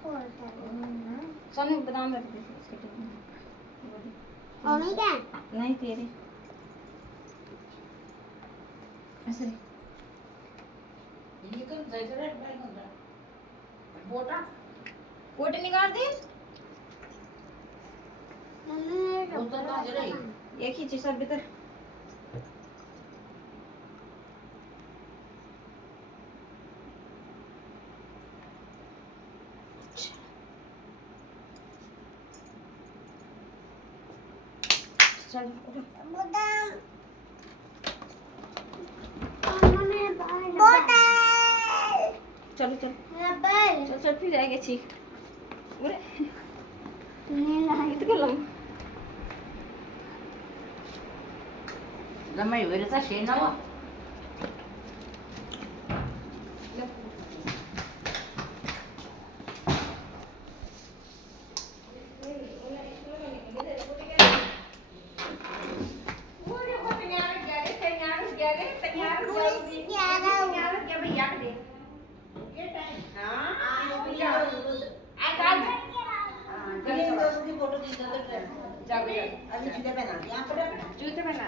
सोनू बादाम रख दे इसके मम्मी क्या नहीं तेरे ऐसे ये कर जैसे रेड बैग होता है बोटा कोट निकाल दे मम्मी वो तो कहाँ जा रही एक ही चीज सब भीतर चल उठो बादाम मम्मी बोतल चलो चल रबर चल चल फिर जाएगा छी उरे नहीं लाई itu kalau लम्बा ही वेरे सा शेना हुआ जूते पहना